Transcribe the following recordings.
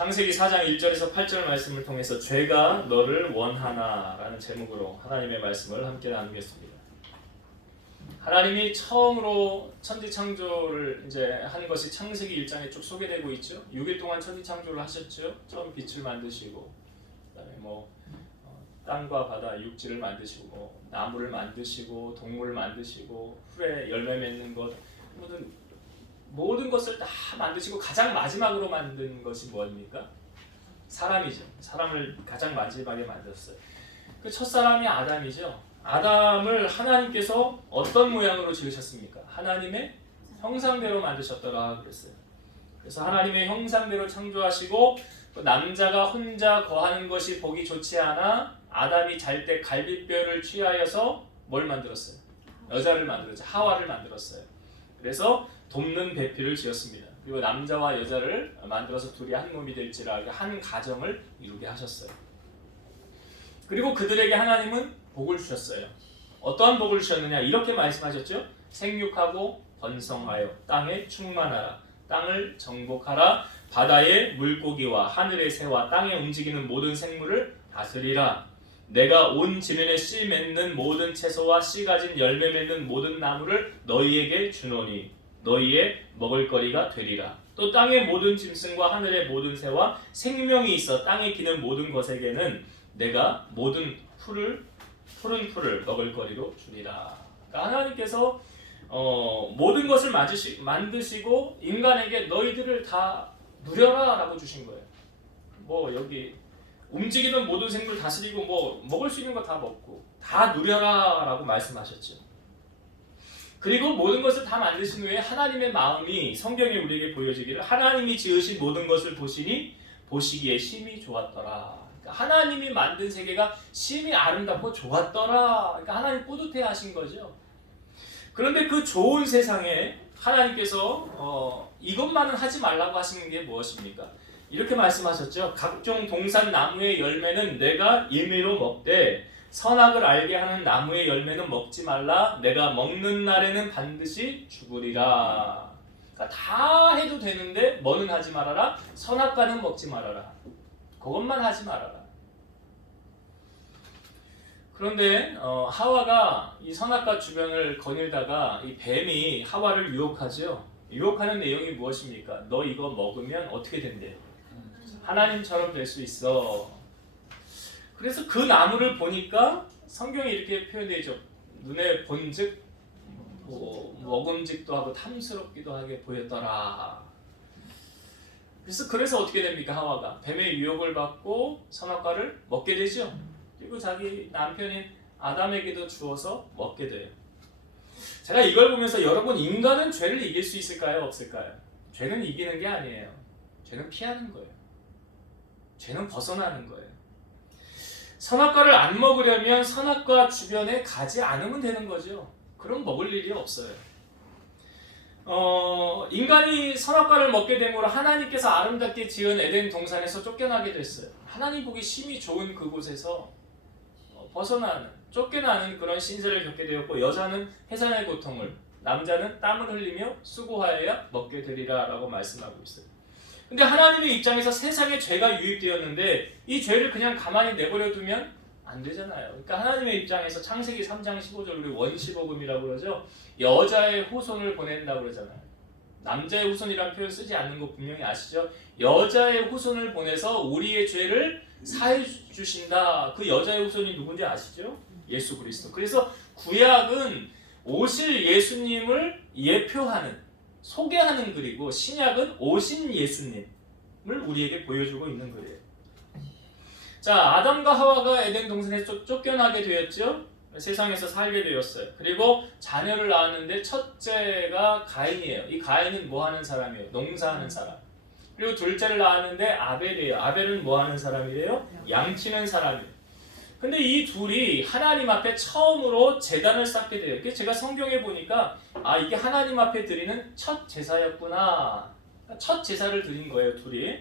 창세기 4장 1절에서 8절 말씀을 통해서 죄가 너를 원하나 라는 제목으로 하나님의 말씀을 함께 나누겠습니다. 하나님이 처음으로 천지창조를 이제 한 것이 창세기 1장에 쭉 소개되고 있죠. 6일 동안 천지창조를 하셨죠. 처음 빛을 만드시고 그다음에 땅과 바다, 육지를 만드시고 나무를 만드시고 동물을 만드시고 풀에 열매 맺는 것 모든 것을 다 만드시고 가장 마지막으로 만든 것이 뭡니까? 사람이죠. 사람을 가장 마지막에 만들었어요. 그 첫사람이 아담이죠. 아담을 하나님께서 어떤 모양으로 지으셨습니까? 하나님의 형상대로 만드셨더라 그랬어요. 그래서 하나님의 형상대로 창조하시고 남자가 혼자 거하는 것이 보기 좋지 않아 아담이 잘 때 갈빗뼈를 취하여서 뭘 만들었어요? 여자를 만들었죠. 하와를 만들었어요. 그래서 돕는 배필을 지었습니다. 그리고 남자와 여자를 만들어서 둘이 한 몸이 될지라 한 가정을 이루게 하셨어요. 그리고 그들에게 하나님은 복을 주셨어요. 어떠한 복을 주셨느냐? 이렇게 말씀하셨죠. 생육하고 번성하여 땅에 충만하라. 땅을 정복하라. 바다의 물고기와 하늘의 새와 땅에 움직이는 모든 생물을 다스리라. 내가 온 지면에 씨 맺는 모든 채소와 씨 가진 열매 맺는 모든 나무를 너희에게 주노니 너희의 먹을거리가 되리라. 또 땅의 모든 짐승과 하늘의 모든 새와 생명이 있어 땅에 기는 모든 것에게는 내가 모든 푸른 풀을 먹을거리로 주리라. 그러니까 하나님께서 모든 것을 만드시고 인간에게 너희들을 다 누려라 라고 주신 거예요. 여기 움직이는 모든 생물 다스리고 먹을 수 있는 거 다 먹고 다 누려라 라고 말씀하셨죠. 그리고 모든 것을 다 만드신 후에 하나님의 마음이 성경에 우리에게 보여지기를 하나님이 지으신 모든 것을 보시니 보시기에 심히 좋았더라. 그러니까 하나님이 만든 세계가 심히 아름답고 좋았더라. 그러니까 하나님 뿌듯해 하신 거죠. 그런데 그 좋은 세상에 하나님께서 이것만은 하지 말라고 하시는 게 무엇입니까? 이렇게 말씀하셨죠. 각종 동산 나무의 열매는 내가 임의로 먹되 선악을 알게 하는 나무의 열매는 먹지 말라. 내가 먹는 날에는 반드시 죽으리라. 그러니까 다 해도 되는데 뭐는 하지 말아라? 선악과는 먹지 말아라. 그것만 하지 말아라. 그런데 하와가 이 선악과 주변을 거닐다가 이 뱀이 하와를 유혹하죠. 유혹하는 내용이 무엇입니까? 너 이거 먹으면 어떻게 된대요? 하나님처럼 될 수 있어. 그래서 그 나무를 보니까 성경에 이렇게 표현되죠. 눈에 본즉 먹음직도 하고 탐스럽기도 하게 보였더라. 그래서 어떻게 됩니까? 하와가 뱀의 유혹을 받고 선악과를 먹게 되죠. 그리고 자기 남편인 아담에게도 주어서 먹게 돼요. 제가 이걸 보면서 여러분, 인간은 죄를 이길 수 있을까요? 없을까요? 죄는 이기는 게 아니에요. 죄는 피하는 거예요. 죄는 벗어나는 거예요. 선악과를 안 먹으려면 선악과 주변에 가지 않으면 되는 거죠. 그럼 먹을 일이 없어요. 인간이 선악과를 먹게 됨으로 하나님께서 아름답게 지은 에덴 동산에서 쫓겨나게 됐어요. 하나님 보기 심히 좋은 그곳에서 쫓겨나는 그런 신세를 겪게 되었고, 여자는 해산의 고통을, 남자는 땀을 흘리며 수고하여야 먹게 되리라 라고 말씀하고 있어요. 근데 하나님의 입장에서 세상에 죄가 유입되었는데 이 죄를 그냥 가만히 내버려 두면 안 되잖아요. 그러니까 하나님의 입장에서 창세기 3장 15절 우리 원시복음이라고 그러죠. 여자의 후손을 보낸다고 그러잖아요. 남자의 후손이라는 표현 쓰지 않는 거 분명히 아시죠? 여자의 후손을 보내서 우리의 죄를 사해 주신다. 그 여자의 후손이 누군지 아시죠? 예수 그리스도. 그래서 구약은 오실 예수님을 예표하는, 소개하는 글이고, 신약은 오신 예수님을 우리에게 보여주고 있는 글이에요. 자, 아담과 하와가 에덴 동산에서 쫓겨나게 되었죠. 세상에서 살게 되었어요. 그리고 자녀를 낳았는데 첫째가 가인이에요. 이 가인은 뭐 하는 사람이에요? 농사하는 사람. 그리고 둘째를 낳았는데 아벨이에요. 아벨은 뭐 하는 사람이래요? 양치는 사람이에요. 근데 이 둘이 하나님 앞에 처음으로 제단을 쌓게 돼요. 그래서 제가 성경에 보니까 이게 하나님 앞에 드리는 첫 제사였구나. 첫 제사를 드린 거예요, 둘이.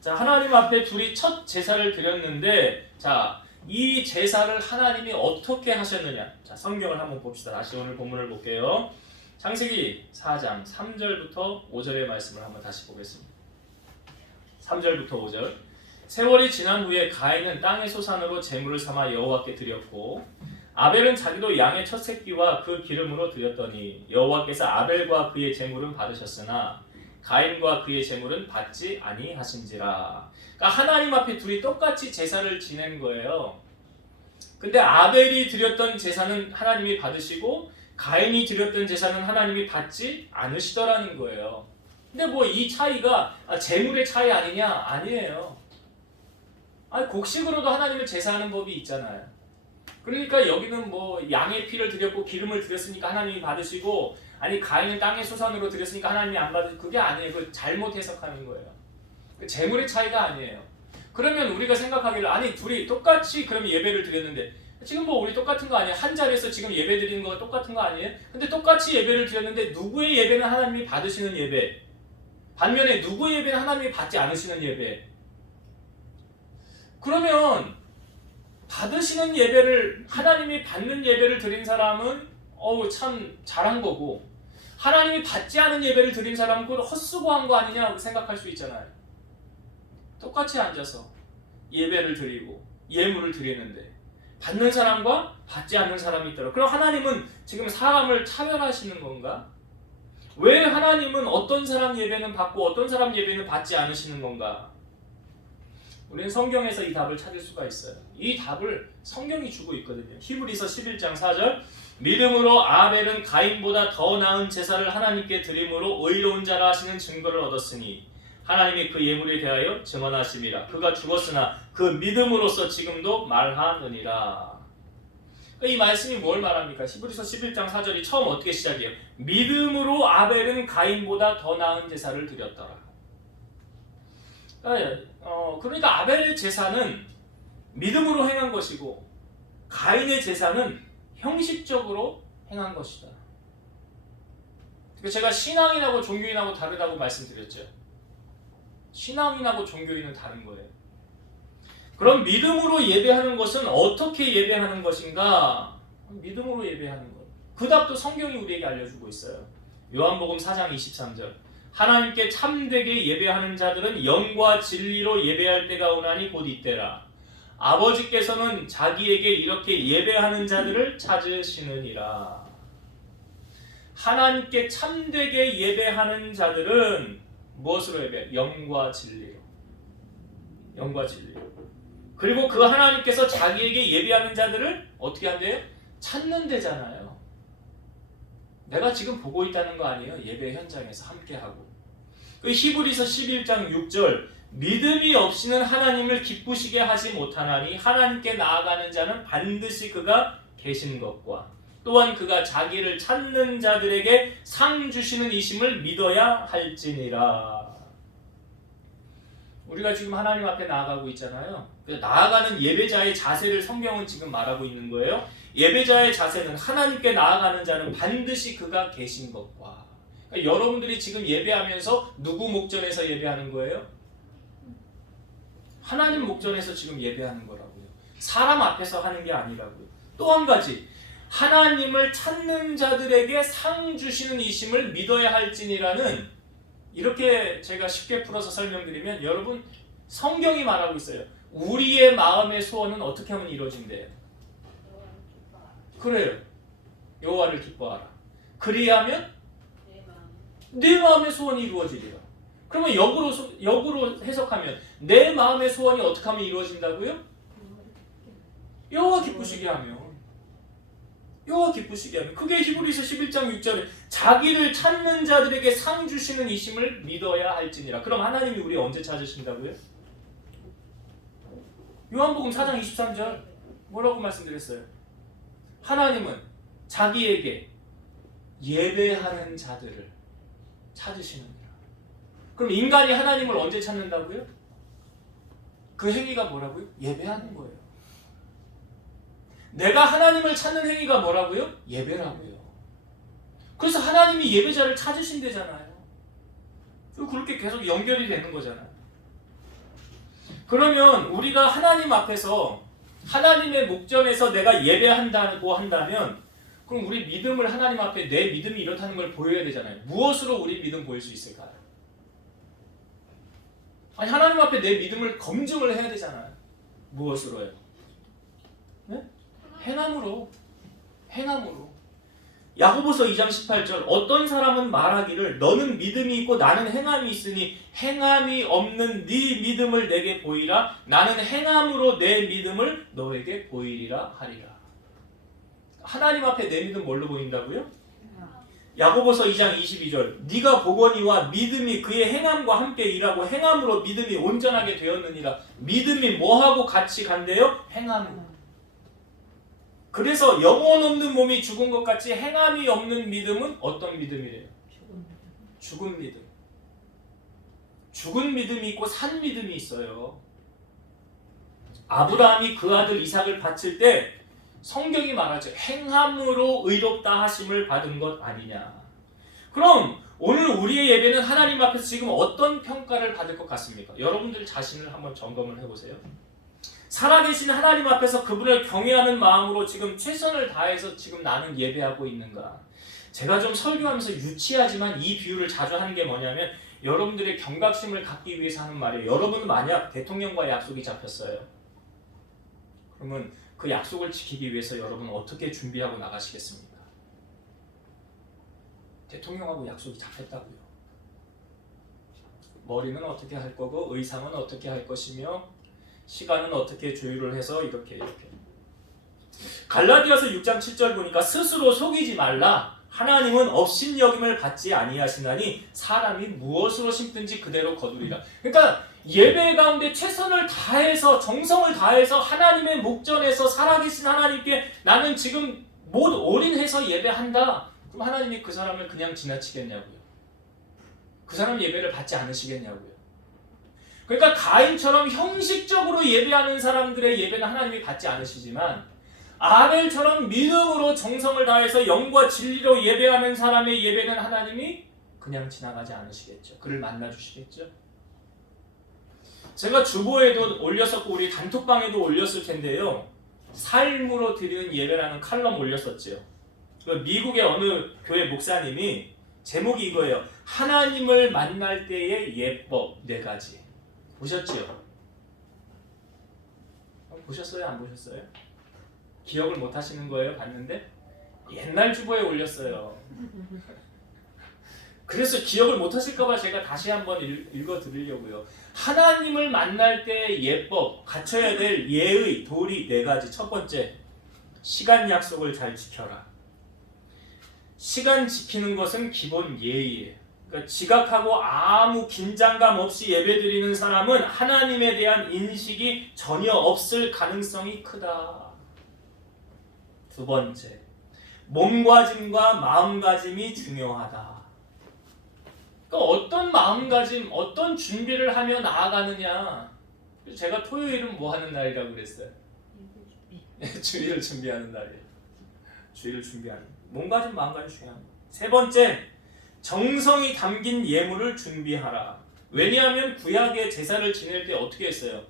자, 하나님 앞에 둘이 첫 제사를 드렸는데, 자, 이 제사를 하나님이 어떻게 하셨느냐? 자, 성경을 한번 봅시다. 다시 오늘 본문을 볼게요. 창세기 4장 3절부터 5절의 말씀을 한번 다시 보겠습니다. 3절부터 5절. 세월이 지난 후에 가인은 땅의 소산으로 제물을 삼아 여호와께 드렸고 아벨은 자기도 양의 첫 새끼와 그 기름으로 드렸더니 여호와께서 아벨과 그의 제물은 받으셨으나 가인과 그의 제물은 받지 아니하신지라. 그러니까 하나님 앞에 둘이 똑같이 제사를 지낸 거예요. 근데 아벨이 드렸던 제사는 하나님이 받으시고 가인이 드렸던 제사는 하나님이 받지 않으시더라는 거예요. 근데 뭐 이 차이가 제물의 차이 아니냐? 아니에요. 아니 곡식으로도 하나님을 제사하는 법이 있잖아요. 그러니까 여기는 뭐 양의 피를 드렸고 기름을 드렸으니까 하나님이 받으시고, 아니 가인은 땅의 소산으로 드렸으니까 하나님이 안 받으시고, 그게 아니에요. 그 잘못 해석하는 거예요. 그 제물의 차이가 아니에요. 그러면 우리가 생각하기를 아니 둘이 똑같이 그럼 예배를 드렸는데 지금 뭐 우리 똑같은 거 아니에요? 한 자리에서 지금 예배 드리는 거 똑같은 거 아니에요? 근데 똑같이 예배를 드렸는데 누구의 예배는 하나님이 받으시는 예배, 반면에 누구의 예배는 하나님이 받지 않으시는 예배. 그러면 받으시는 예배를, 하나님이 받는 예배를 드린 사람은 참 잘한 거고, 하나님이 받지 않은 예배를 드린 사람은 그걸 헛수고한 거 아니냐 생각할 수 있잖아요. 똑같이 앉아서 예배를 드리고 예물을 드리는데 받는 사람과 받지 않는 사람이 있더라. 그럼 하나님은 지금 사람을 차별하시는 건가? 왜 하나님은 어떤 사람 예배는 받고 어떤 사람 예배는 받지 않으시는 건가? 우리는 성경에서 이 답을 찾을 수가 있어요. 이 답을 성경이 주고 있거든요. 히브리서 11장 4절. 믿음으로 아벨은 가인보다 더 나은 제사를 하나님께 드림으로 의로운 자라 하시는 증거를 얻었으니 하나님이 그 예물에 대하여 증언하심이라. 그가 죽었으나 그 믿음으로써 지금도 말하느니라. 이 말씀이 뭘 말합니까? 히브리서 11장 4절이 처음 어떻게 시작해요? 믿음으로 아벨은 가인보다 더 나은 제사를 드렸더라. 그러니까 아벨의 제사는 믿음으로 행한 것이고 가인의 제사는 형식적으로 행한 것이다. 제가 신앙인하고 종교인하고 다르다고 말씀드렸죠. 신앙인하고 종교인은 다른 거예요. 그럼 믿음으로 예배하는 것은 어떻게 예배하는 것인가? 믿음으로 예배하는 것. 그 답도 성경이 우리에게 알려주고 있어요. 요한복음 4장 23절. 하나님께 참되게 예배하는 자들은 영과 진리로 예배할 때가 오나니 곧 이때라. 아버지께서는 자기에게 이렇게 예배하는 자들을 찾으시느니라. 하나님께 참되게 예배하는 자들은 무엇으로 예배해요? 영과 진리로. 영과 진리로. 그리고 그 하나님께서 자기에게 예배하는 자들을 어떻게 한대요? 찾는 데잖아요. 내가 지금 보고 있다는 거 아니에요? 예배 현장에서 함께하고. 그 히브리서 11장 6절. 믿음이 없이는 하나님을 기쁘시게 하지 못하나니 하나님께 나아가는 자는 반드시 그가 계신 것과 또한 그가 자기를 찾는 자들에게 상 주시는 이심을 믿어야 할지니라. 우리가 지금 하나님 앞에 나아가고 있잖아요. 나아가는 예배자의 자세를 성경은 지금 말하고 있는 거예요. 예배자의 자세는 하나님께 나아가는 자는 반드시 그가 계신 것과. 그러니까 여러분들이 지금 예배하면서 누구 목전에서 예배하는 거예요? 하나님 목전에서 지금 예배하는 거라고요. 사람 앞에서 하는 게 아니라고요. 또 한 가지, 하나님을 찾는 자들에게 상 주시는 이심을 믿어야 할지니라는, 이렇게 제가 쉽게 풀어서 설명드리면 여러분 성경이 말하고 있어요. 우리의 마음의 소원은 어떻게 하면 이루어진대요? 그래요. 여호와를 기뻐하라. 그리하면 내 마음의 소원이 이루어지리라. 그러면 역으로 해석하면 내 마음의 소원이 어떻게 하면 이루어진다고요? 여호와 기쁘시게 하면. 여호와 기쁘시게 하면. 그게 히브리서 11장 6절에 자기를 찾는 자들에게 상 주시는 이심을 믿어야 할지니라. 그럼 하나님이 우리 언제 찾으신다고요? 요한복음 4장 23절 뭐라고 말씀드렸어요? 하나님은 자기에게 예배하는 자들을 찾으시느니라. 그럼 인간이 하나님을 언제 찾는다고요? 그 행위가 뭐라고요? 예배하는 거예요. 내가 하나님을 찾는 행위가 뭐라고요? 예배라고요. 그래서 하나님이 예배자를 찾으신대잖아요. 그렇게 계속 연결이 되는 거잖아요. 그러면 우리가 하나님 앞에서 하나님의 목전에서 내가 예배한다고 한다면 그럼 우리 믿음을 하나님 앞에 내 믿음이 이렇다는 걸 보여야 되잖아요. 무엇으로 우리 믿음 보일 수 있을까요? 아니 하나님 앞에 내 믿음을 검증을 해야 되잖아요. 무엇으로요? 네? 행함으로. 행함으로. 야고보서 2장 18절 어떤 사람은 말하기를 너는 믿음이 있고 나는 행함이 있으니 행함이 없는 네 믿음을 내게 보이라 나는 행함으로 내 믿음을 너에게 보이리라 하리라. 하나님 앞에 내 믿음 뭘로 보인다고요? 야고보서 2장 22절 네가 보거니와 믿음이 그의 행함과 함께 일하고 행함으로 믿음이 온전하게 되었느니라. 믿음이 뭐하고 같이 간대요? 행함으로. 그래서 영혼 없는 몸이 죽은 것 같이 행함이 없는 믿음은 어떤 믿음이래요? 죽은 믿음. 죽은 믿음이 있고 산 믿음이 있어요. 아브라함이 그 아들 이삭을 바칠 때 성경이 말하죠. 행함으로 의롭다 하심을 받은 것 아니냐. 그럼 오늘 우리의 예배는 하나님 앞에서 지금 어떤 평가를 받을 것 같습니까? 여러분들 자신을 한번 점검을 해보세요. 살아계신 하나님 앞에서 그분을 경외하는 마음으로 지금 최선을 다해서 지금 나는 예배하고 있는가? 제가 좀 설교하면서 유치하지만 이 비유를 자주 하는 게 뭐냐면 여러분들의 경각심을 갖기 위해서 하는 말이에요. 여러분 만약 대통령과 약속이 잡혔어요. 그러면 그 약속을 지키기 위해서 여러분은 어떻게 준비하고 나가시겠습니까? 대통령하고 약속이 잡혔다고요. 머리는 어떻게 할 거고 의상은 어떻게 할 것이며 시간은 어떻게 조율을 해서 이렇게 갈라디아서 6장 7절 보니까 스스로 속이지 말라. 하나님은 업신여김을 받지 아니하시나니 사람이 무엇으로 심든지 그대로 거두리라. 그러니까 예배 가운데 최선을 다해서 정성을 다해서 하나님의 목전에서 살아계신 하나님께 나는 지금 모두 올인해서 예배한다. 그럼 하나님이 그 사람을 그냥 지나치겠냐고요. 그 사람 예배를 받지 않으시겠냐고요. 그러니까 가인처럼 형식적으로 예배하는 사람들의 예배는 하나님이 받지 않으시지만 아벨처럼 믿음으로 정성을 다해서 영과 진리로 예배하는 사람의 예배는 하나님이 그냥 지나가지 않으시겠죠. 그를 만나주시겠죠. 제가 주보에도 올렸었고 우리 단톡방에도 올렸을 텐데요. 삶으로 드리는 예배라는 칼럼 올렸었죠. 미국의 어느 교회 목사님이 제목이 이거예요. 하나님을 만날 때의 예법 4가지. 보셨지요? 보셨어요? 안 보셨어요? 기억을 못 하시는 거예요? 봤는데? 옛날 주보에 올렸어요. 그래서 기억을 못 하실까봐 제가 다시 한번 읽어드리려고요. 하나님을 만날 때의 예법, 갖춰야 될 예의, 도리 4가지. 첫 번째, 시간 약속을 잘 지켜라. 시간 지키는 것은 기본 예의예요. 그러니까 지각하고 아무 긴장감 없이 예배드리는 사람은 하나님에 대한 인식이 전혀 없을 가능성이 크다. 두 번째, 몸가짐과 마음가짐이 중요하다. 그러니까 어떤 마음가짐, 어떤 준비를 하며 나아가느냐. 제가 토요일은 뭐 하는 날이라고 그랬어요? 주일을 준비하는 날이에요. 주일을 준비하는. 몸가짐, 마음가짐 중요합니다. 세 번째, 정성이 담긴 예물을 준비하라. 왜냐하면 구약의 제사를 지낼 때 어떻게 했어요?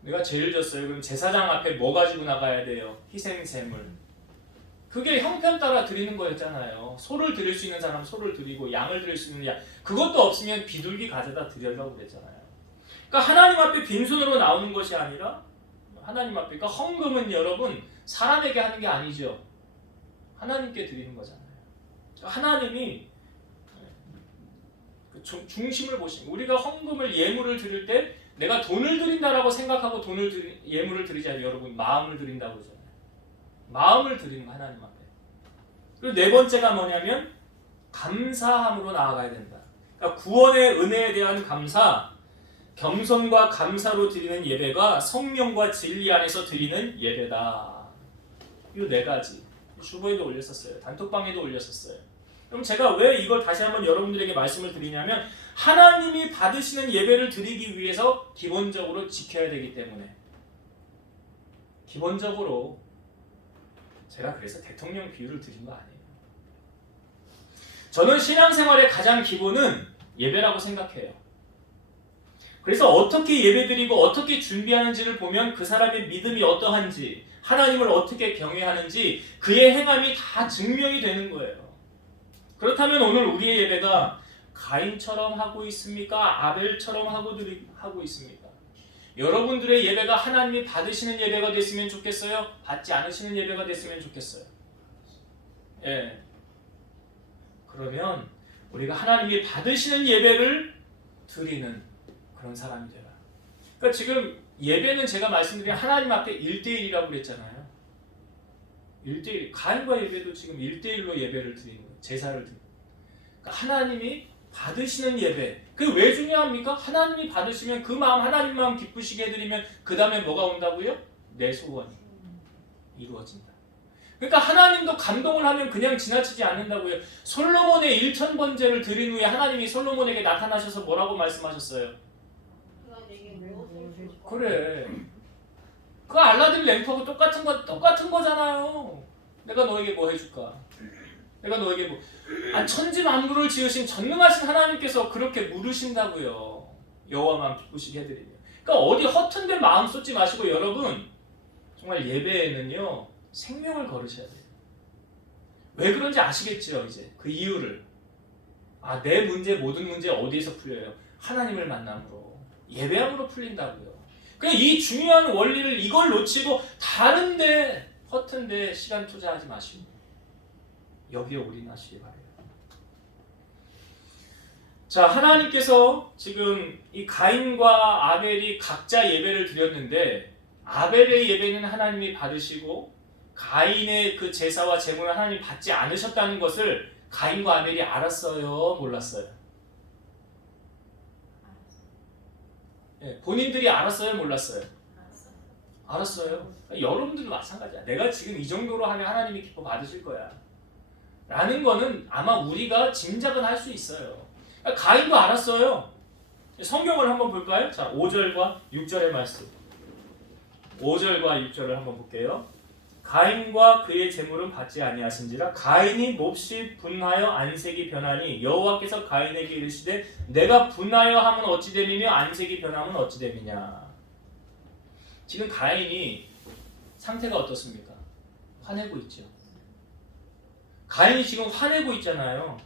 내가 죄를 졌어요. 그럼 제사장 앞에 뭐 가지고 나가야 돼요? 희생제물. 그게 형편 따라 드리는 거였잖아요. 소를 드릴 수 있는 사람은 소를 드리고 양을 드릴 수 있는 양. 그것도 없으면 비둘기 가져다 드리려고 그랬잖아요. 그러니까 하나님 앞에 빈손으로 나오는 것이 아니라 하나님 앞에. 그러니까 헌금은 여러분 사람에게 하는 게 아니죠. 하나님께 드리는 거잖아요. 하나님이 중심을 보시는. 우리가 헌금을 예물을 드릴 때 내가 돈을 드린다라고 생각하고 예물을 드리지 않아요. 여러분 마음을 드린다고 그러잖아요. 마음을 드리는 거 하나님 앞에. 그리고 네 번째가 뭐냐면 감사함으로 나아가야 된다. 그러니까 구원의 은혜에 대한 감사, 겸손과 감사로 드리는 예배가 성령과 진리 안에서 드리는 예배다. 이 4가지. 주보에도 올렸었어요. 단톡방에도 올렸었어요. 그럼 제가 왜 이걸 다시 한번 여러분들에게 말씀을 드리냐면 하나님이 받으시는 예배를 드리기 위해서 기본적으로 지켜야 되기 때문에. 기본적으로 제가 그래서 대통령 비유를 드린 거 아니에요. 저는 신앙생활의 가장 기본은 예배라고 생각해요. 그래서 어떻게 예배드리고 어떻게 준비하는지를 보면 그 사람의 믿음이 어떠한지, 하나님을 어떻게 경외하는지 그의 행함이 다 증명이 되는 거예요. 그렇다면 오늘 우리의 예배가 가인처럼 하고 있습니까? 아벨처럼 하고 있습니까? 여러분들의 예배가 하나님이 받으시는 예배가 됐으면 좋겠어요? 받지 않으시는 예배가 됐으면 좋겠어요? 예. 그러면 우리가 하나님이 받으시는 예배를 드리는 그런 사람이 되라. 그러니까 지금 예배는 제가 말씀드린 하나님 앞에 1대1이라고 그랬잖아요. 1대1. 가인과 예배도 지금 1대1로 예배를 드리는 거예요. 제사를 드리는 거예요. 그러니까 하나님이 받으시는 예배. 그게 왜 중요합니까? 하나님이 받으시면 그 마음, 하나님 마음 기쁘시게 해드리면 그 다음에 뭐가 온다고요? 내 소원이 이루어진다. 그러니까 하나님도 감동을 하면 그냥 지나치지 않는다고요. 솔로몬의 1000번제를 드린 후에 하나님이 솔로몬에게 나타나셔서 뭐라고 말씀하셨어요? 그래. 그 알라딘 램프하고 똑같은 거잖아요. 내가 너에게 뭐 해줄까? 내가 너에게 뭐 천지 만물을 지으신 전능하신 하나님께서 그렇게 물으신다고요. 여호와만 기쁘시게 해드리면. 그러니까 어디 허튼 데 마음 쏟지 마시고 여러분 정말 예배에는요 생명을 걸으셔야 돼요. 왜 그런지 아시겠죠? 이제 그 이유를. 내 문제 모든 문제 어디에서 풀려요? 하나님을 만남으로 예배함으로 풀린다고요. 그냥 이 중요한 원리를 이걸 놓치고 다른데 허튼데 시간 투자하지 마시고 여기에 올인하시기 바래요. 자, 하나님께서 지금 이 가인과 아벨이 각자 예배를 드렸는데 아벨의 예배는 하나님이 받으시고 가인의 그 제사와 제물을 하나님이 받지 않으셨다는 것을 가인과 아벨이 알았어요? 몰랐어요? 예, 본인들이 알았어요? 몰랐어요? 알았어요. 여러분들도 마찬가지야. 내가 지금 이 정도로 하면 하나님이 기뻐 받으실 거야 라는 거는 아마 우리가 짐작은 할 수 있어요. 가인도 알았어요. 성경을 한번 볼까요? 자, 5절과 6절의 말씀. 5절과 6절을 한번 볼게요. 가인과 그의 재물은 받지 아니하신지라 가인이 몹시 분하여 안색이 변하니 여호와께서 가인에게 이르시되 내가 분하여 하면 어찌 됨이며 안색이 변하면 어찌 됨이냐. 지금 가인이 상태가 어떻습니까? 화내고 있죠. 가인이 지금 화내고 있잖아요.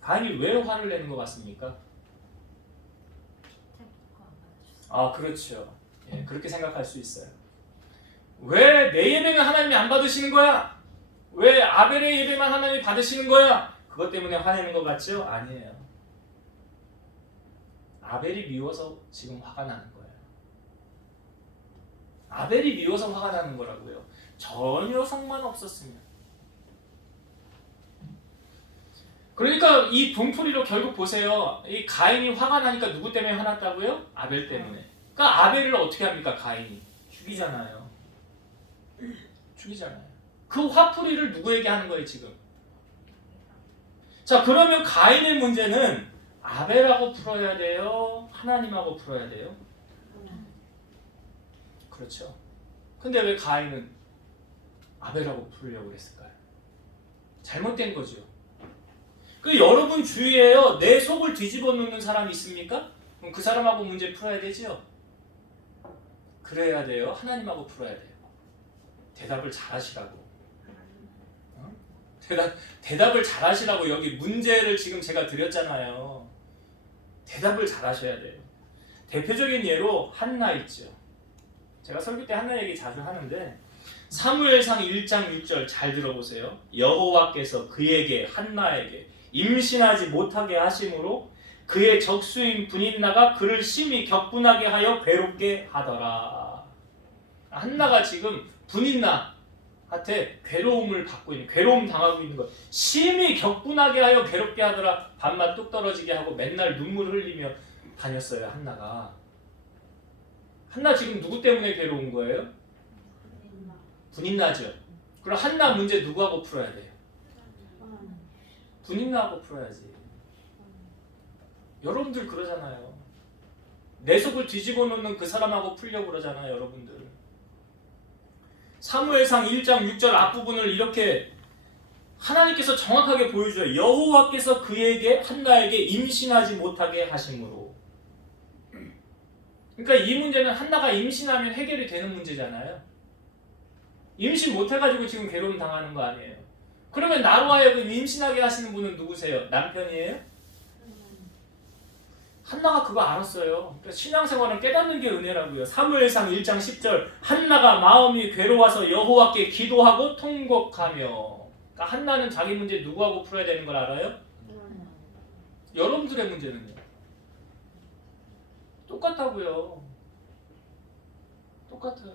가인이 왜 화를 내는 것 같습니까? 그렇죠. 예, 그렇게 생각할 수 있어요. 왜 내 예배는 하나님이 안 받으시는 거야? 왜 아벨의 예배만 하나님이 받으시는 거야? 그것 때문에 화내는 것 같죠? 아니에요. 아벨이 미워서 지금 화가 나는 거예요. 아벨이 미워서 화가 나는 거라고요. 전혀 상관없었으면. 그러니까 이 분풀이로 결국 보세요. 이 가인이 화가 나니까 누구 때문에 화났다고요? 아벨 때문에. 그러니까 아벨을 어떻게 합니까? 가인이 죽이잖아요. 죽이잖아요. 그 화풀이를 누구에게 하는 거예요 지금? 자, 그러면 가인의 문제는 아벨하고 풀어야 돼요? 하나님하고 풀어야 돼요? 그렇죠. 근데 왜 가인은 아벨하고 풀려고 그랬을까요? 잘못된 거죠. 그 여러분 주위에요 내 속을 뒤집어 놓는 사람이 있습니까? 그럼 그 사람하고 문제 풀어야 되죠? 그래야 돼요? 하나님하고 풀어야 돼요? 대답을 잘하시라고. 대답을 잘하시라고. 여기 문제를 지금 제가 드렸잖아요. 대답을 잘하셔야 돼요. 대표적인 예로 한나 있죠. 제가 설교 때 한나 얘기 자주 하는데 사무엘상 1장 6절 잘 들어보세요. 여호와께서 그에게 한나에게 임신하지 못하게 하심으로 그의 적수인 분인나가 그를 심히 격분하게 하여 괴롭게 하더라. 한나가 지금 분인나한테 괴로움을 받고 있는, 괴로움 당하고 있는 것, 심히 격분하게 하여 괴롭게 하더라. 밥맛 뚝 떨어지게 하고 맨날 눈물 흘리며 다녔어요. 한나가. 한나 지금 누구 때문에 괴로운 거예요? 분인나죠. 그럼 한나 문제 누구하고 풀어야 돼요? 분인나하고 풀어야지. 여러분들 그러잖아요. 내 속을 뒤집어 놓는 그 사람하고 풀려고 그러잖아요. 여러분들. 사무엘상 1장 6절 앞부분을 이렇게 하나님께서 정확하게 보여줘요. 여호와께서 그에게 한나에게 임신하지 못하게 하심으로. 그러니까 이 문제는 한나가 임신하면 해결이 되는 문제잖아요. 임신 못해가지고 지금 괴로움 당하는 거 아니에요. 그러면 나로 하여금 임신하게 하시는 분은 누구세요? 남편이에요? 한나가 그거 알았어요. 그러니까 신앙생활은 깨닫는 게 은혜라고요. 사무엘상 1장 10절 한나가 마음이 괴로워서 여호와께 기도하고 통곡하며. 그러니까 한나는 자기 문제 누구하고 풀어야 되는 걸 알아요? 여러분들의 문제는요. 똑같다고요. 똑같아요.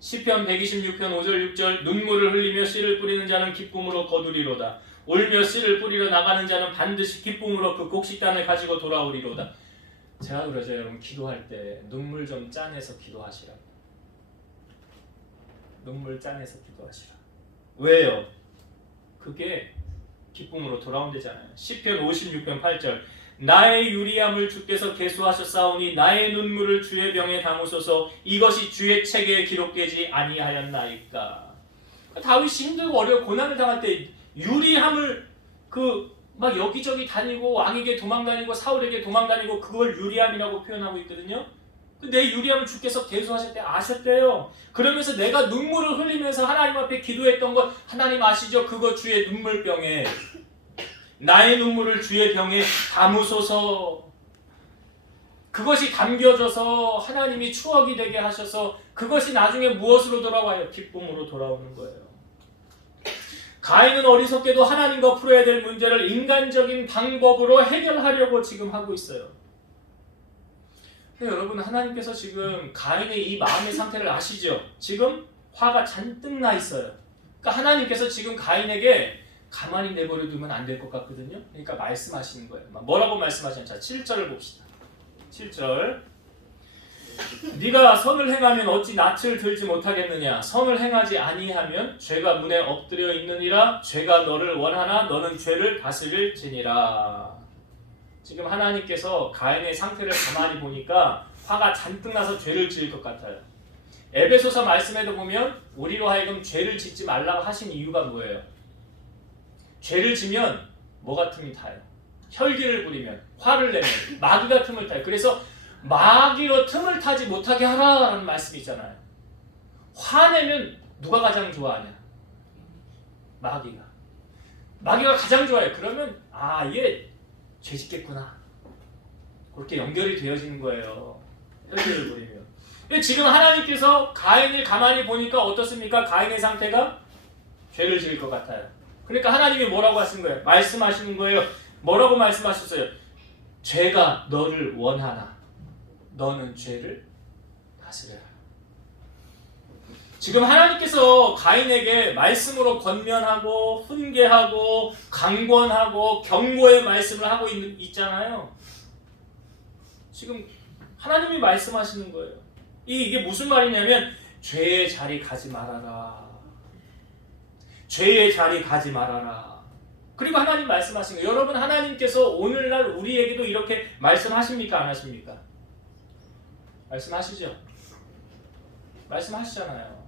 시편 126편 5절 6절 눈물을 흘리며 씨를 뿌리는 자는 기쁨으로 거두리로다. 울며 씨를 뿌리러 나가는 자는 반드시 기쁨으로 그 곡식단을 가지고 돌아오리로다. 제가 그러죠. 여러분 기도할 때 눈물 좀 짜내서 기도하시라. 눈물 짜내서 기도하시라. 왜요? 그게 기쁨으로 돌아온대잖아요. 시편 56편 8절 나의 유리함을 주께서 계수하셨사오니 나의 눈물을 주의 병에 담으소서 이것이 주의 책에 기록되지 아니하였나이까. 다윗이 힘들고 어려워 고난을 당할 때 유리함을 막 여기저기 다니고 왕에게 도망다니고 사울에게 도망다니고 그걸 유리함이라고 표현하고 있거든요. 내 유리함을 주께서 계수하실 때 아셨대요. 그러면서 내가 눈물을 흘리면서 하나님 앞에 기도했던 것 하나님 아시죠? 그거 주의 눈물병에 나의 눈물을 주의 병에 담으소서. 그것이 담겨져서 하나님이 추억이 되게 하셔서 그것이 나중에 무엇으로 돌아와요? 기쁨으로 돌아오는 거예요. 가인은 어리석게도 하나님과 풀어야 될 문제를 인간적인 방법으로 해결하려고 지금 하고 있어요. 근데 여러분 하나님께서 지금 가인의 이 마음의 상태를 아시죠? 지금 화가 잔뜩 나 있어요. 그러니까 하나님께서 지금 가인에게 가만히 내버려 두면 안 될 것 같거든요. 그러니까 말씀하시는 거예요. 뭐라고 말씀하시냐? 자, 7절을 봅시다. 7절 네가 선을 행하면 어찌 낯을 들지 못하겠느냐? 선을 행하지 아니하면 죄가 문에 엎드려 있느니라. 죄가 너를 원하나 너는 죄를 다스릴지니라. 지금 하나님께서 가인의 상태를 가만히 보니까 화가 잔뜩 나서 죄를 지을 것 같아요. 에베소서 말씀에도 보면 우리로 하여금 죄를 짓지 말라고 하신 이유가 뭐예요? 죄를 지면 뭐가 틈이 타요? 혈기를 부리면, 화를 내면, 마귀가 틈을 타요. 그래서 마귀로 틈을 타지 못하게 하라라는 말씀이 있잖아요. 화내면 누가 가장 좋아하냐? 마귀가. 마귀가 가장 좋아해요. 그러면 얘 죄 짓겠구나. 그렇게 연결이 되어지는 거예요. 혈기를 부리면. 지금 하나님께서 가인을 가만히 보니까 어떻습니까? 가인의 상태가 죄를 지을 것 같아요. 그러니까 하나님이 뭐라고 하신 거예요? 말씀하시는 거예요. 뭐라고 말씀하셨어요? 죄가 너를 원하나 너는 죄를 다스려라. 지금 하나님께서 가인에게 말씀으로 권면하고 훈계하고 강권하고 경고의 말씀을 하고 있잖아요. 지금 하나님이 말씀하시는 거예요. 이게 무슨 말이냐면 죄의 자리 가지 말아라. 죄의 자리 가지 말아라. 그리고 하나님 말씀하신 거예요. 여러분 하나님께서 오늘날 우리에게도 이렇게 말씀하십니까? 안 하십니까? 말씀하시죠? 말씀하시잖아요.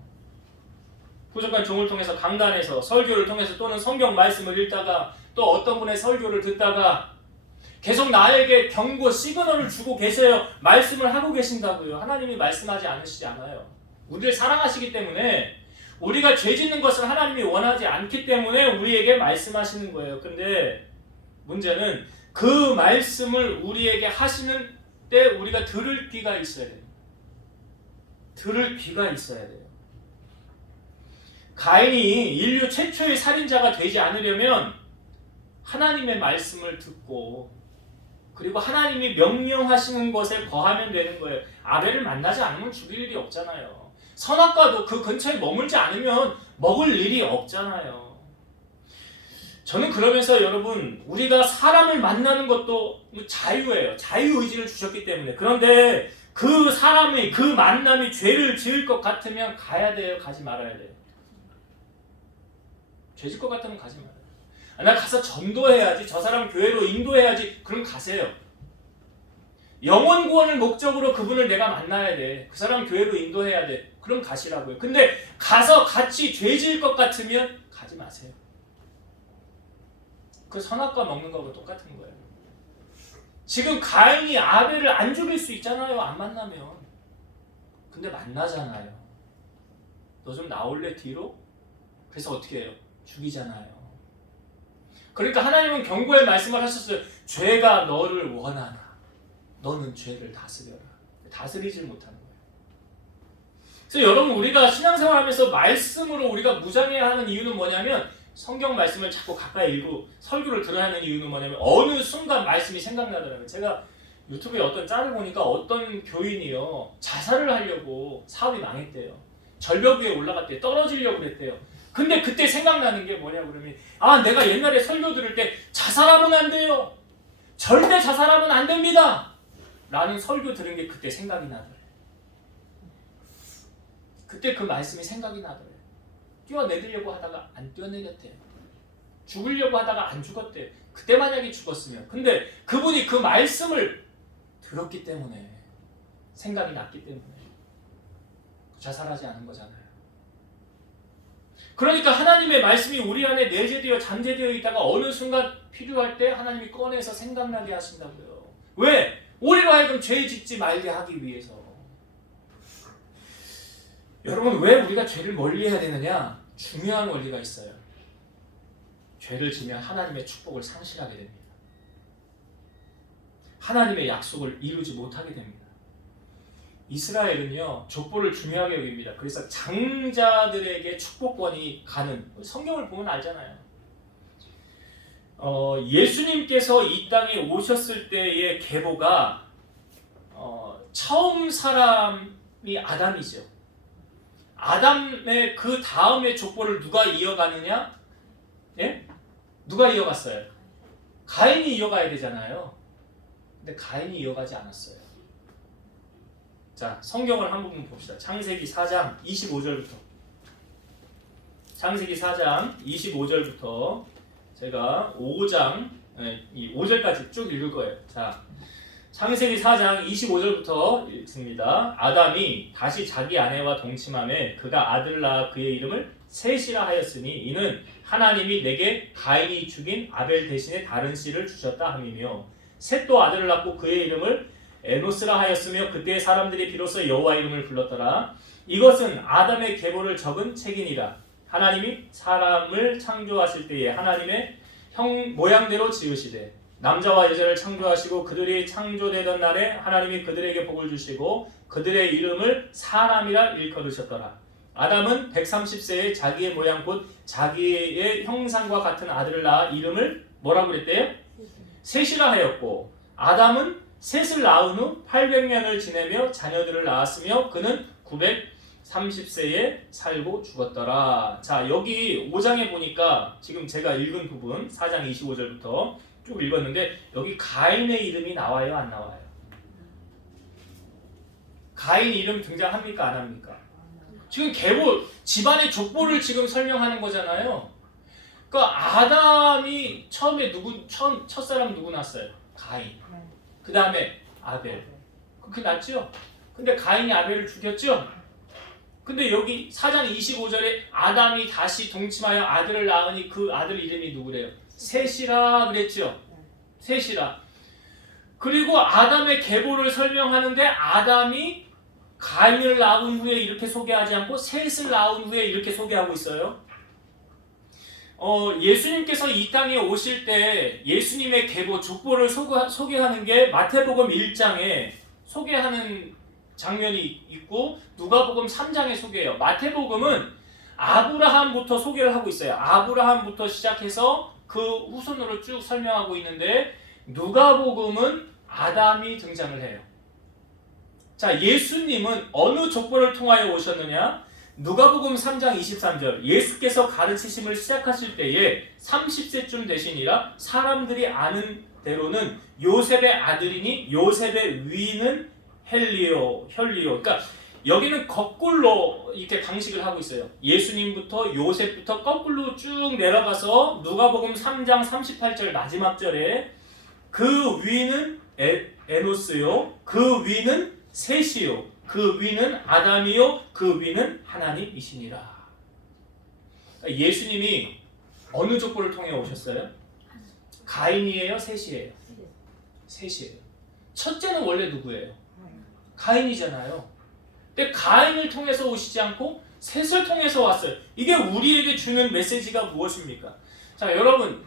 부족한 종을 통해서 강단에서 설교를 통해서 또는 성경 말씀을 읽다가 또 어떤 분의 설교를 듣다가 계속 나에게 경고 시그널을 주고 계세요. 말씀을 하고 계신다고요. 하나님이 말씀하지 않으시지 않아요. 우리를 사랑하시기 때문에 우리가 죄 짓는 것을 하나님이 원하지 않기 때문에 우리에게 말씀하시는 거예요. 근데 문제는 그 말씀을 우리에게 하시는 때 우리가 들을 귀가 있어야 돼요. 들을 귀가 있어야 돼요. 가인이 인류 최초의 살인자가 되지 않으려면 하나님의 말씀을 듣고 그리고 하나님이 명령하시는 것에 거하면 되는 거예요. 아벨을 만나지 않으면 죽일 일이 없잖아요. 선악과도 그 근처에 머물지 않으면 먹을 일이 없잖아요. 저는 그러면서 여러분 우리가 사람을 만나는 것도 자유예요. 자유의지를 주셨기 때문에. 그런데 그 사람이 그 만남이 죄를 지을 것 같으면 가야 돼요? 가지 말아야 돼요? 죄 질 것 같으면 가지 말아요. 나 가서 전도해야지. 저 사람 교회로 인도해야지. 그럼 가세요. 영혼 구원을 목적으로 그분을 내가 만나야 돼. 그 사람 교회로 인도해야 돼. 그럼 가시라고요. 근데 가서 같이 죄 지을 것 같으면 가지 마세요. 그 선악과 먹는 거하고 똑같은 거예요. 지금 가인이 아벨을 안 죽일 수 있잖아요. 안 만나면. 근데 만나잖아요. 너 좀 나올래 뒤로? 그래서 어떻게 해요? 죽이잖아요. 그러니까 하나님은 경고의 말씀을 하셨어요. 죄가 너를 원하나 너는 죄를 다스려라. 다스리질 못하는 거예요. 그래서 여러분 우리가 신앙생활하면서 말씀으로 우리가 무장해야 하는 이유는 뭐냐면 성경 말씀을 자꾸 가까이 읽고 설교를 들어야 하는 이유는 뭐냐면 어느 순간 말씀이 생각나더라고요. 제가 유튜브에 어떤 짤을 보니까 어떤 교인이요 자살을 하려고 사업이 망했대요. 절벽 위에 올라갔대요. 떨어지려고 그랬대요. 근데 그때 생각나는 게 뭐냐 그러면 내가 옛날에 설교 들을 때 자살하면 안 돼요. 절대 자살하면 안 됩니다. 라는 설교 들은 게 그때 생각이 나더래요. 그때 그 말씀이 생각이 나더래요. 뛰어내리려고 하다가 안 뛰어내렸대요. 죽으려고 하다가 안 죽었대요. 그때 만약에 죽었으면. 근데 그분이 그 말씀을 들었기 때문에 생각이 났기 때문에 자살하지 않은 거잖아요. 그러니까 하나님의 말씀이 우리 안에 내재되어 잠재되어 있다가 어느 순간 필요할 때 하나님이 꺼내서 생각나게 하신다고요. 왜? 우리로 하여금 죄 짓지 말게 하기 위해서. 여러분 왜 우리가 죄를 멀리해야 되느냐? 중요한 원리가 있어요. 죄를 지면 하나님의 축복을 상실하게 됩니다. 하나님의 약속을 이루지 못하게 됩니다. 이스라엘은요 족보를 중요하게 여깁니다. 그래서 장자들에게 축복권이 가는, 성경을 보면 알잖아요. 예수님께서 이 땅에 오셨을 때의 계보가 처음 사람이 아담이죠. 아담의 그 다음의 족보를 누가 이어가느냐? 예? 누가 이어갔어요? 가인이 이어가야 되잖아요. 근데 가인이 이어가지 않았어요. 자, 성경을 한 부분 봅시다. 창세기 4장 25절부터. 창세기 4장 25절부터 제가 5장 5절까지 쭉 읽을 거예요. 자, 창세기 4장 25절부터 읽습니다. 아담이 다시 자기 아내와 동침하매 그가 아들을 낳아 그의 이름을 셋이라 하였으니 이는 하나님이 내게 가인이 죽인 아벨 대신에 다른 씨를 주셨다 함이며 셋도 아들을 낳고 그의 이름을 에노스라 하였으며 그때 사람들이 비로소 여호와 이름을 불렀더라. 이것은 아담의 계보를 적은 책이니라. 하나님이 사람을 창조하실 때에 하나님의 모양대로 지으시되 남자와 여자를 창조하시고 그들이 창조되던 날에 하나님이 그들에게 복을 주시고 그들의 이름을 사람이라 일컬으셨더라. 아담은 130세에 자기의 모양 곧 자기의 형상과 같은 아들을 낳아 이름을 뭐라고 그랬대요? 셋이라 하였고 아담은 셋을 낳은 후 800년을 지내며 자녀들을 낳았으며 그는 930세에 살고 죽었더라. 자, 여기 5장에 보니까 지금 제가 읽은 부분 4장 25절부터 쭉 읽었는데 여기 가인의 이름이 나와요, 안 나와요? 가인 이름 등장합니까, 안 합니까? 지금 계보, 집안의 족보를 지금 설명하는 거잖아요. 그러니까 아담이 처음에 첫사람 누구 낳았어요? 가인. 그 다음에 아벨. 그렇게 낳았죠? 근데 가인이 아벨을 죽였죠? 근데 여기 4장 25절에 아담이 다시 동침하여 아들을 낳으니 그 아들 이름이 누구래요? 셋이라 그랬죠? 셋이라. 그리고 아담의 계보를 설명하는데 아담이 가인을 낳은 후에 이렇게 소개하지 않고 셋을 낳은 후에 이렇게 소개하고 있어요. 예수님께서 이 땅에 오실 때 예수님의 계보, 족보를 소개하는 게 마태복음 1장에 소개하는 장면이 있고 누가복음 3장에 소개해요. 마태복음은 아브라함부터 소개를 하고 있어요. 아브라함부터 시작해서 그 후손으로 쭉 설명하고 있는데 누가복음은 아담이 등장을 해요. 자, 예수님은 어느 족보를 통하여 오셨느냐? 누가복음 3장 23절 예수께서 가르치심을 시작하실 때에 30세쯤 되시니라 사람들이 아는 대로는 요셉의 아들이니 요셉의 위는 혈리오. 그러니까 여기는 거꾸로 이렇게 방식을 하고 있어요. 예수님부터 요셉부터 거꾸로 쭉 내려가서 누가복음 3장 38절 마지막 절에 그 위는 에노스요 그 위는 셋이요 그 위는 아담이요 그 위는 하나님이시니라. 예수님이 어느 족보를 통해 오셨어요? 가인이에요? 셋이에요? 셋이에요. 첫째는 원래 누구예요? 가인이잖아요. 근데 가인을 통해서 오시지 않고 셋을 통해서 왔어요. 이게 우리에게 주는 메시지가 무엇입니까? 자, 여러분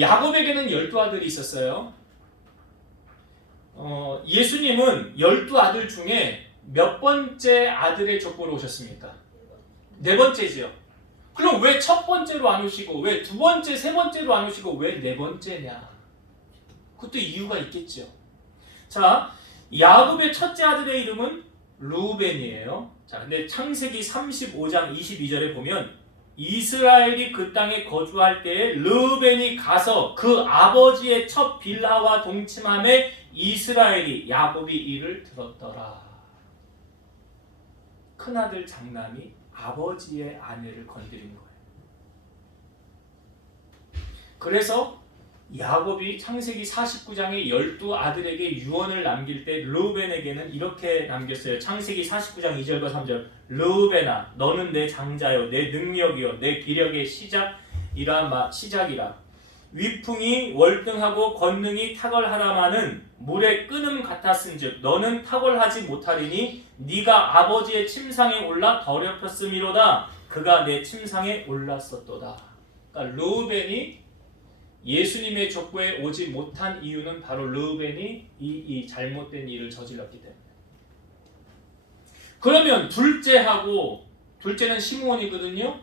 야곱에게는 12아들이 있었어요. 예수님은 12아들 중에 몇 번째 아들의 족보로 오셨습니까? 네 번째지요. 그럼 왜 첫 번째로 안 오시고 왜 두 번째, 세 번째로 안 오시고 왜 네 번째냐? 그것도 이유가 있겠죠. 자, 야곱의 첫째 아들의 이름은 루벤이에요. 자, 근데 창세기 35장 22절에 보면 이스라엘이 그 땅에 거주할 때에 르벤이 가서 그 아버지의 첫 빌하와 동침함에 이스라엘이 야곱이 이를 들었더라. 큰아들 장남이 아버지의 아내를 건드린 거예요. 그래서 야곱이 창세기 49장에 12아들에게 유언을 남길 때 르우벤에게는 이렇게 남겼어요. 창세기 49장 2절과 3절. 르우벤아, 너는 내 장자요, 내 능력이요, 내 기력의 시작이라. 위풍이 월등하고 권능이 탁월하라마는 물의 끓음 같았은즉 너는 탁월하지 못하리니 네가 아버지의 침상에 올라 더럽혔음이로다. 그가 내 침상에 올랐었도다. 그러니까 르우벤이 예수님의 족보에 오지 못한 이유는 바로 르우벤이 이 잘못된 일을 저질렀기 때문에. 그러면 둘째는 시므온이거든요.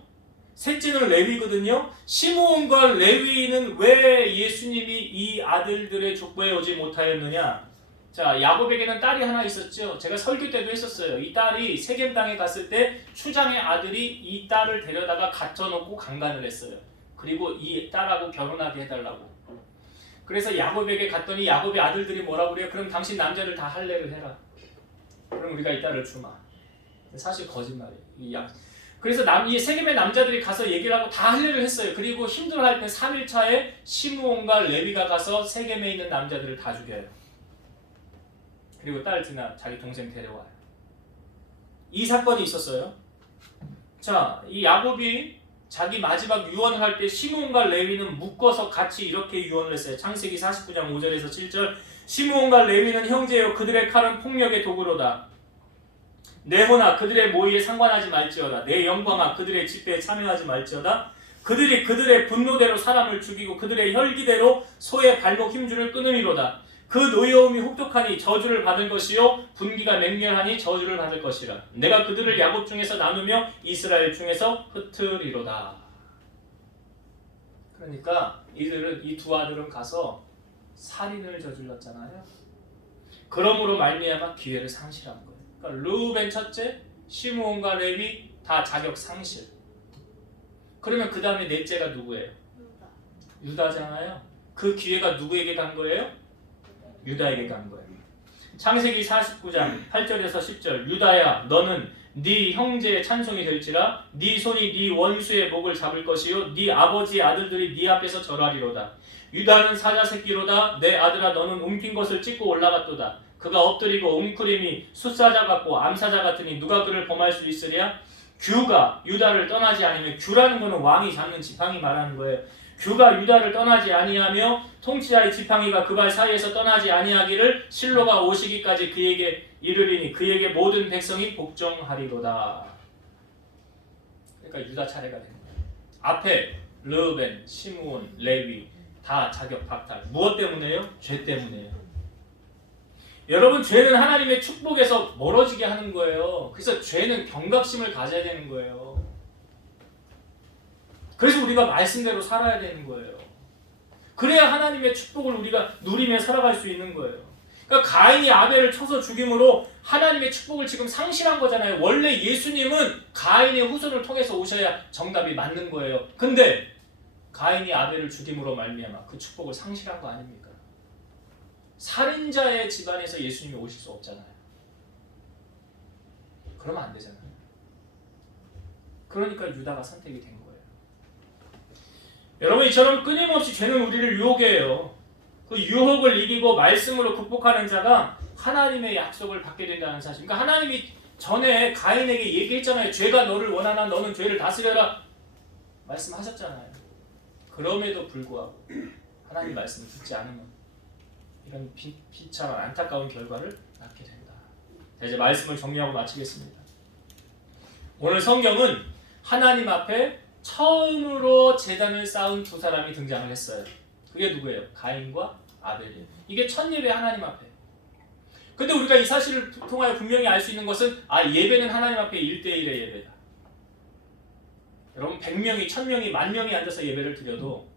셋째는 레위거든요. 시므온과 레위는 왜 예수님이 이 아들들의 족보에 오지 못하였느냐? 자, 야곱에게는 딸이 하나 있었죠. 제가 설교 때도 했었어요. 이 딸이 세겜 땅에 갔을 때 추장의 아들이 이 딸을 데려다가 갖춰놓고 강간을 했어요. 그리고 이 딸하고 결혼하게 해달라고. 그래서 야곱에게 갔더니 야곱의 아들들이 뭐라고 그래요? 그럼 당신 남자들 다 할례를 해라. 그럼 우리가 이 딸을 주마. 사실 거짓말이에요. 그래서 이 세겜의 남자들이 가서 얘기를 하고 다 할례를 했어요. 그리고 힘들어할 때 3일차에 시므온과 레위가 가서 세겜에 있는 남자들을 다 죽여요. 그리고 딸 디나 자기 동생 데려와요. 이 사건이 있었어요. 자, 이 야곱이 자기 마지막 유언을 할 때 시므온과 레위는 묶어서 같이 이렇게 유언을 했어요. 창세기 49장 5절에서 7절. 시므온과 레위는 형제요, 그들의 칼은 폭력의 도구로다. 내 혼아, 그들의 모의에 상관하지 말지어다. 내 영광아, 그들의 집회에 참여하지 말지어다. 그들이 그들의 분노대로 사람을 죽이고 그들의 혈기대로 소의 발목 힘줄을 끊음이로다. 그 노여움이 혹독하니 저주를 받을 것이요, 분기가 맹렬하니 저주를 받을 것이라. 내가 그들을 야곱 중에서 나누며 이스라엘 중에서 흩으리로다. 그러니까 이 두 아들은 가서 살인을 저질렀잖아요. 그러므로 말미암아 기회를 상실한 거예요. 그러니까 르우벤 첫째, 시므온과 레위 다 자격 상실. 그러면 그 다음에 넷째가 누구예요? 유다잖아요. 그 기회가 누구에게 간 거예요? 유다에게 간 거예요. 창세기 49장 8절에서 10절. 유다야, 너는 네 형제의 찬송이 될지라. 네 손이 네 원수의 목을 잡을 것이요, 네 아버지의 아들들이 네 앞에서 절하리로다. 유다는 사자 새끼로다. 내 아들아, 너는 움킨 것을 찢고 올라갔도다. 그가 엎드리고 웅크림이 숫사자 같고 암사자 같으니 누가 그를 범할 수 있으랴? 규가 유다를 떠나지 않으면, 규라는 것은 왕이 잡는 지팡이 말하는 거예요. 규가 유다를 떠나지 아니하며 통치자의 지팡이가 그 발 사이에서 떠나지 아니하기를 실로가 오시기까지 그에게 이르리니 그에게 모든 백성이 복종하리로다. 그러니까 유다 차례가 되는 거예요. 앞에 르우벤, 시므온, 레위 다 자격 박탈. 무엇 때문에요? 죄 때문에요. 여러분, 죄는 하나님의 축복에서 멀어지게 하는 거예요. 그래서 죄는 경각심을 가져야 되는 거예요. 그래서 우리가 말씀대로 살아야 되는 거예요. 그래야 하나님의 축복을 우리가 누리며 살아갈 수 있는 거예요. 그러니까 가인이 아벨을 쳐서 죽임으로 하나님의 축복을 지금 상실한 거잖아요. 원래 예수님은 가인의 후손을 통해서 오셔야 정답이 맞는 거예요. 근데 가인이 아벨을 죽임으로 말미암아 그 축복을 상실한 거 아닙니까? 살인자의 집안에서 예수님이 오실 수 없잖아요. 그러면 안 되잖아요. 그러니까 유다가 선택이 된 거예요. 여러분, 이처럼 끊임없이 죄는 우리를 유혹해요. 그 유혹을 이기고 말씀으로 극복하는 자가 하나님의 약속을 받게 된다는 사실. 그러니까 하나님이 전에 가인에게 얘기했잖아요. 죄가 너를 원하나 너는 죄를 다스려라 말씀하셨잖아요. 그럼에도 불구하고 하나님 말씀을 듣지 않으면 이런 비참한 안타까운 결과를 낳게 된다. 자, 이제 말씀을 정리하고 마치겠습니다. 오늘 성경은 하나님 앞에 처음으로 제단을 쌓은 두 사람이 등장을 했어요. 그게 누구예요? 가인과 아벨이에요. 이게 첫 예배 하나님 앞에. 근데 우리가 이 사실을 통하여 분명히 알 수 있는 것은 예배는 하나님 앞에 1대1의 예배다. 여러분 100명이 1000명이 10,000명이 앉아서 예배를 드려도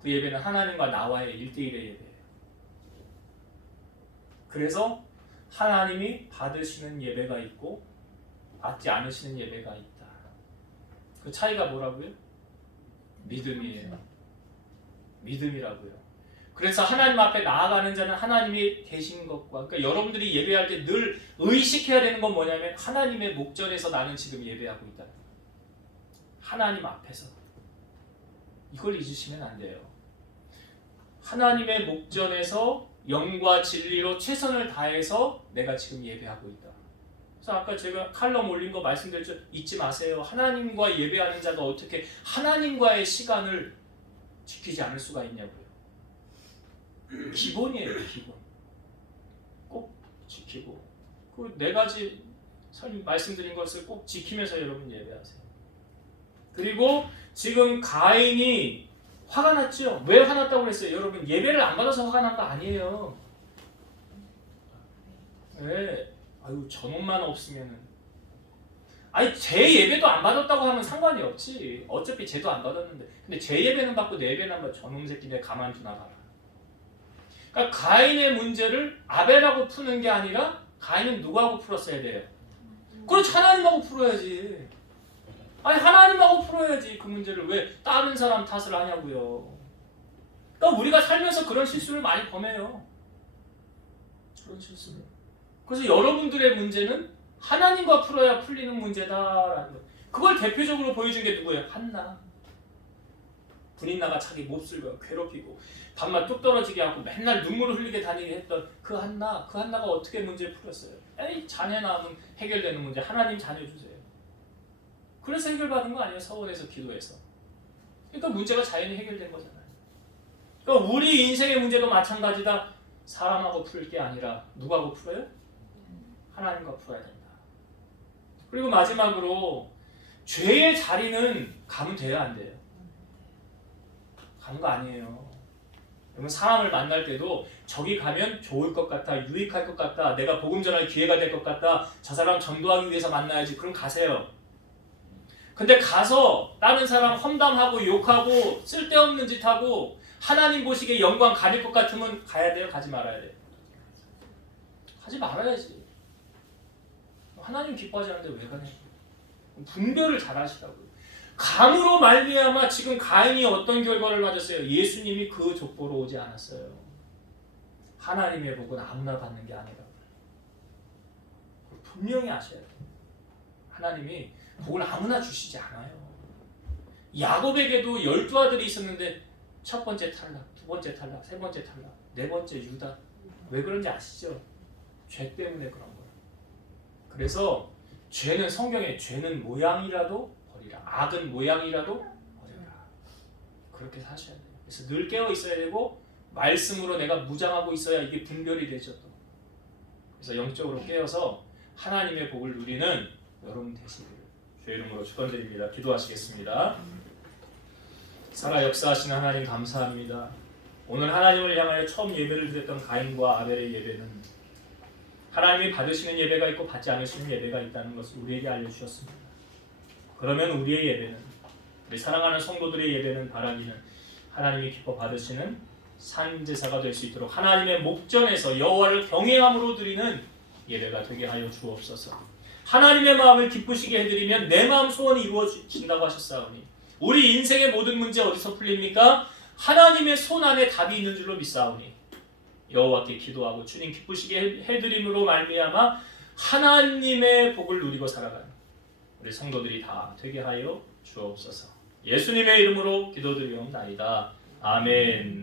그 예배는 하나님과 나와의 1대1의 예배예요. 그래서 하나님이 받으시는 예배가 있고 받지 않으시는 예배가 있다. 그 차이가 뭐라고요? 믿음이에요. 믿음이라고요. 그래서 하나님 앞에 나아가는 자는 하나님이 계신 것과, 그러니까 여러분들이 예배할 때 늘 의식해야 되는 건 뭐냐면 하나님의 목전에서 나는 지금 예배하고 있다. 하나님 앞에서. 이걸 잊으시면 안 돼요. 하나님의 목전에서 영과 진리로 최선을 다해서 내가 지금 예배하고 있다. 그래서 아까 제가 칼럼 올린 거 말씀드렸죠. 잊지 마세요. 하나님과 예배하는 자가 어떻게 하나님과의 시간을 지키지 않을 수가 있냐고요. 기본이에요. 기본. 꼭 지키고 그 네 가지 말씀드린 것을 꼭 지키면서 여러분 예배하세요. 그리고 지금 가인이 화가 났죠. 왜 화났다고 그랬어요? 여러분 예배를 안 받아서 화가 난 거 아니에요. 왜? 아유 저놈만 없으면은 제 예배도 안 받았다고 하면 상관이 없지. 어차피 쟤도 안 받았는데. 근데 제 예배는 받고 내 예배는 안 받아. 저놈 새끼 내 가만두나 봐라. 그러니까 가인의 문제를 아벨하고 푸는 게 아니라 가인은 누구하고 풀었어야 돼요? 그렇지 하나님하고 풀어야지. 하나님하고 풀어야지. 그 문제를 왜 다른 사람 탓을 하냐고요. 그러니까 우리가 살면서 그런 실수를 많이 범해요. 그런 실수를. 그래서 여러분들의 문제는 하나님과 풀어야 풀리는 문제다라는 거. 그걸 대표적으로 보여준 게 누구예요? 한나. 분인나가 자기 몹쓸고 괴롭히고 밥만 뚝 떨어지게 하고 맨날 눈물을 흘리게 다니게 했던 그 한나가 어떻게 문제를 풀었어요? 자녀 낳으면 해결되는 문제. 하나님 자녀 주세요. 그래서 해결받은 거 아니에요? 서원에서 기도해서. 그러니까 문제가 자연히 해결된 거잖아요. 그러니까 우리 인생의 문제도 마찬가지다. 사람하고 풀 게 아니라 누구하고 풀어요? 하나님과 풀어야 된다. 그리고 마지막으로 죄의 자리는 가면 돼요? 안 돼요? 가는 거 아니에요. 여러분 사람을 만날 때도 저기 가면 좋을 것 같다, 유익할 것 같다, 내가 복음 전할 기회가 될 것 같다, 저 사람 전도하기 위해서 만나야지. 그럼 가세요. 근데 가서 다른 사람 험담하고 욕하고 쓸데없는 짓 하고 하나님 보시기에 영광 가릴 것 같으면 가야 돼요? 가지 말아야 돼요? 가지 말아야지. 하나님 기뻐하지 않는데 왜 가냐? 분별을 잘 하시라고요. 감으로 말미암아 지금 가인이 어떤 결과를 맞았어요? 예수님이 그 족보로 오지 않았어요. 하나님의 복은 아무나 받는 게 아니라 분명히 아셔야 돼요. 하나님이 복을 아무나 주시지 않아요. 야곱에게도 12아들이 있었는데 첫 번째 탈락, 두 번째 탈락, 세 번째 탈락, 네 번째 유다. 왜 그런지 아시죠? 죄 때문에 그런 거예요. 그래서 죄는 성경에 죄는 모양이라도 버리라. 악은 모양이라도 버려라. 그렇게 사셔야 돼요. 그래서 늘 깨어 있어야 되고 말씀으로 내가 무장하고 있어야 이게 분별이 되죠. 또. 그래서 영적으로 깨어서 하나님의 복을 누리는 여러분 되시기를 주의 이름으로 축원드립니다. 기도하시겠습니다. 살아 역사하시는 하나님 감사합니다. 오늘 하나님을 향하여 처음 예배를 드렸던 가인과 아벨의 예배는 하나님이 받으시는 예배가 있고 받지 않으시는 예배가 있다는 것을 우리에게 알려주셨습니다. 그러면 우리의 예배는, 우리 사랑하는 성도들의 예배는 바라기는 하나님이 기뻐 받으시는 산제사가 될 수 있도록 하나님의 목전에서 여호와를 경외함으로 드리는 예배가 되게 하여 주옵소서. 하나님의 마음을 기쁘시게 해드리면 내 마음 소원이 이루어진다고 하셨사오니 우리 인생의 모든 문제 어디서 풀립니까? 하나님의 손 안에 답이 있는 줄로 믿사오니 여호와께 기도하고 주님 기쁘시게 해드림으로 말미암아 하나님의 복을 누리고 살아가는 우리 성도들이 다 되게 하여 주옵소서. 예수님의 이름으로 기도드리옵나이다. 아멘.